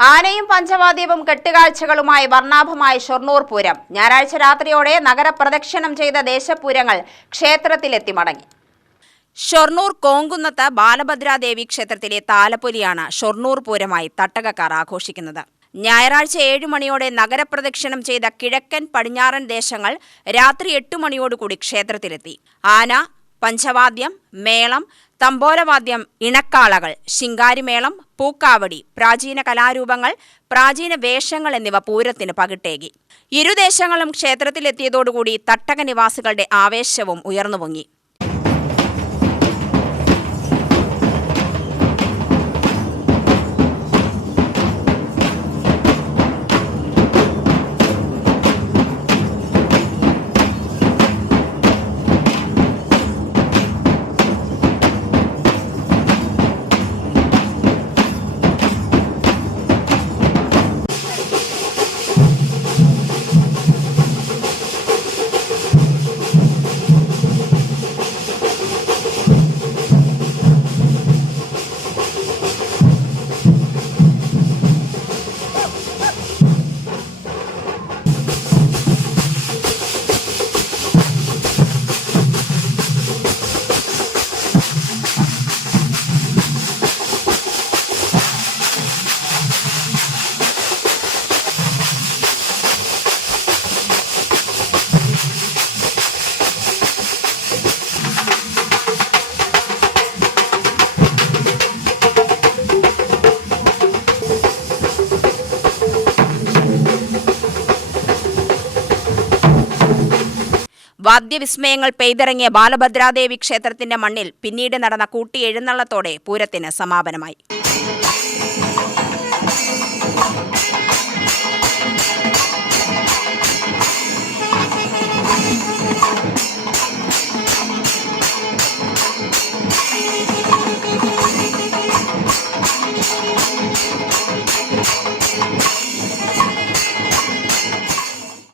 ആനയും പഞ്ചവാദ്യവും കെട്ടുകാഴ്ചകളുമായി വർണ്ണാഭമായ ഷൊർണൂർ പൂരം. ഞായറാഴ്ച രാത്രിയോടെ നഗരപ്രദക്ഷിണം ചെയ്ത ദേശപൂരങ്ങൾ ക്ഷേത്രത്തിലെത്തി മടങ്ങി. ഷൊർണൂർ കോങ്കുന്നത്ത് ബാലഭദ്രാദേവി ക്ഷേത്രത്തിലെ താലപ്പൊലിയാണ് ഷൊർണൂർ പൂരമായി തട്ടകക്കാർ ആഘോഷിക്കുന്നത്. ഞായറാഴ്ച 7 മണിയോടെ നഗരപ്രദക്ഷിണം ചെയ്ത കിഴക്കൻ പടിഞ്ഞാറൻ ദേശങ്ങൾ രാത്രി 8 മണിയോടുകൂടി ക്ഷേത്രത്തിലെത്തി. ആന, പഞ്ചവാദ്യം, മേളം, തമ്പോലവാദ്യം, ഇണക്കാളകൾ, ശിങ്കാരിമേളം, പൂക്കാവടി, പ്രാചീന കലാരൂപങ്ങൾ, പ്രാചീന വേഷങ്ങൾ എന്നിവ പൂരത്തിന് പകിട്ടേകി. ഇരുദേശങ്ങളും ക്ഷേത്രത്തിലെത്തിയതോടുകൂടി തട്ടക നിവാസികളുടെ ആവേശവും ഉയർന്നുപൊങ്ങി. വാദ്യവിസ്മയങ്ങൾ പെയ്തിറങ്ങിയ ബാലഭദ്രാദേവി ക്ഷേത്രത്തിന്റെ മണ്ണിൽ പിന്നീട് നടന്ന കൂട്ടിയെഴുന്നള്ളത്തോടെ പൂരത്തിന് സമാപനമായി.